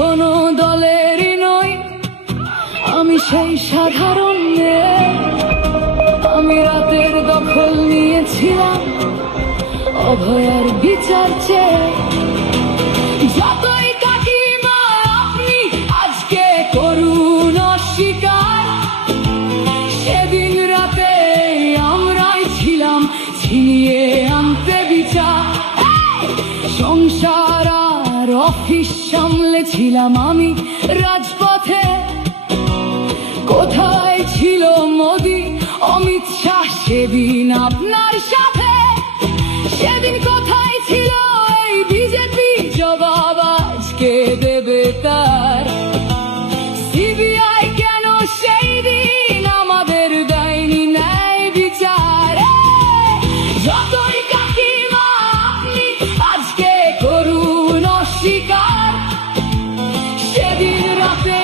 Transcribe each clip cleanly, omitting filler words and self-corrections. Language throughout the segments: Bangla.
কোনো দলেরই নই, আমি সেই সাধারণ মেয়ে। আমি রাতের দখল নিয়েছিলাম অভয়ার বিচার চেয়ে। যতই কাকিমা আপনি আজকে করুন অস্বীকার, সেদিন রাতে আমরাই ছিলাম ছিনিয়ে আনতে বিচার। সংসার আর অফিস সামলেছিলাম আমি রাজপথে। কোথায় ছিল মোদি অমিত শাহ সেদিন আপনার সাথে? সেদিন কোথায় ছিল এই বিজেপি? জবাব আজকে দেবে তার। সিবিআই কেন সেই দিন আমাদের দেয়নি ন্যায় বিচার? যতই কাকিমা আপনি আজকে করুন অস্বীকার, সেদিন রাতে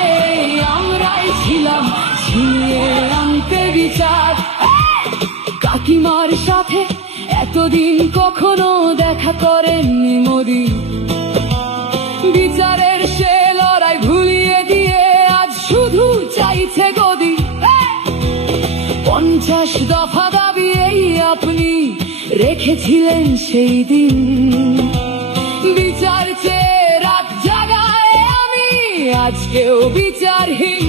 আমরাই ছিলাম ছিনিয়ে আনতে বিচার। কাকিমার সাথে এতদিন কখনো দেখা করেননি মোদি। বিচারের সে লড়াই ভুলিয়ে দিয়ে আজ শুধু চাইছে গদি। 50 দফা দাবি এই আপনি রেখেছিলেন সেই দিন। বিচার চেয়ে রাত জাগায় আমি আজকেও বিচারহীন।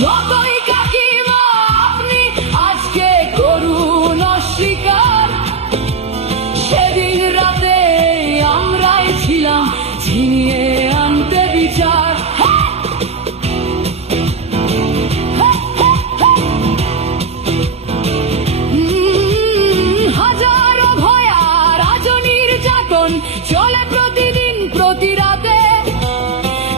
যতই কাকিমা আপনি আজকে করুন অস্বীকার, সেদিন রাতে আমরাই ছিলাম ছিনিয়ে আনতে বিচার। হাজারো ভয়া রাজনীর যাতন চলে প্রতিদিন প্রতি রাতে।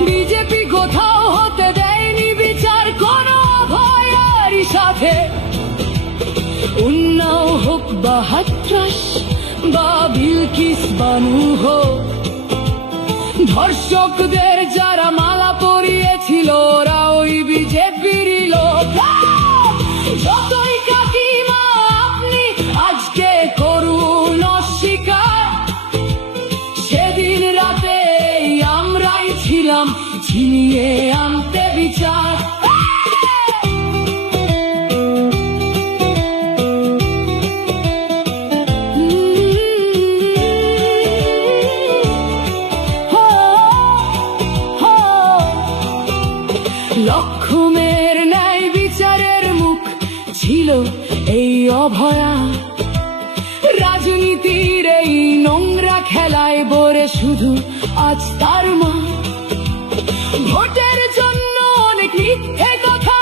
বিজেপি কোথাও হতে দেয়নি বিচার কোনো ভয়ারই সাথে। উন্নাও হোক বা হাতরাস বা বিলকিস বানু হোক, ধর্ষকদের যারা মালা পরিয়েছিল ওরা ওই বিজেপিরই লোক। যতই কাকিমা আপনি আজকে করুন অস্বীকার, সেদিন রাতে আমরাই ছিলাম ছিনিয়ে আনতে বিচার। লক্ষ্মণের ন্যায় বিচারের মুখ ছিল এই অভয়া। রাজনীতির এই নোংরা খেলায় বরে শুধু আজ তার মা। ভোটের জন্য অনেক মিথ্যে কথা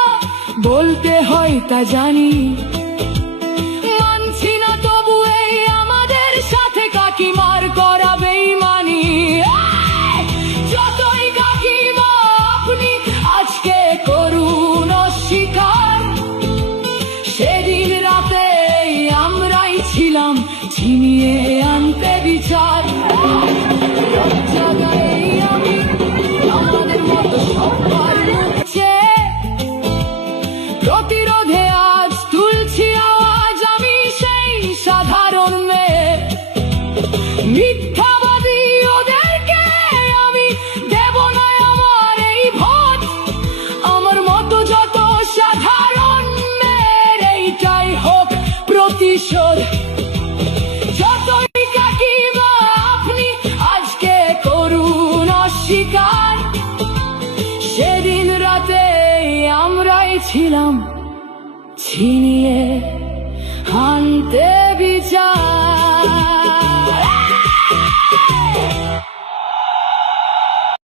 বলতে হয় তা জানি, মানছি না তবু এই আমাদের সাথে কাকিমার করা বেইমানি। যতই কাকিমা আপনি আজকে করুন অস্বীকার, সেদিন রাতে আমরাই ছিলাম ছিনিয়ে আনতে বিচার। আমি আমাদের মতো সবার মুখে প্রতিরোধে আজ তুলছি আওয়াজ আমি সেই সাধারণ মেয়ে। মিথ্যাবাদী ওদেরকে আমি দেব না আমার এই ভোট। আমার মতো যত সাধারণ মেয়ের এইটাই হোক প্রতিশোধ। যতই কাকিমা আপনি আজকে করুন অস্বীকার, সেদিন রাতে আমরাই ছিলাম ছিনিয়ে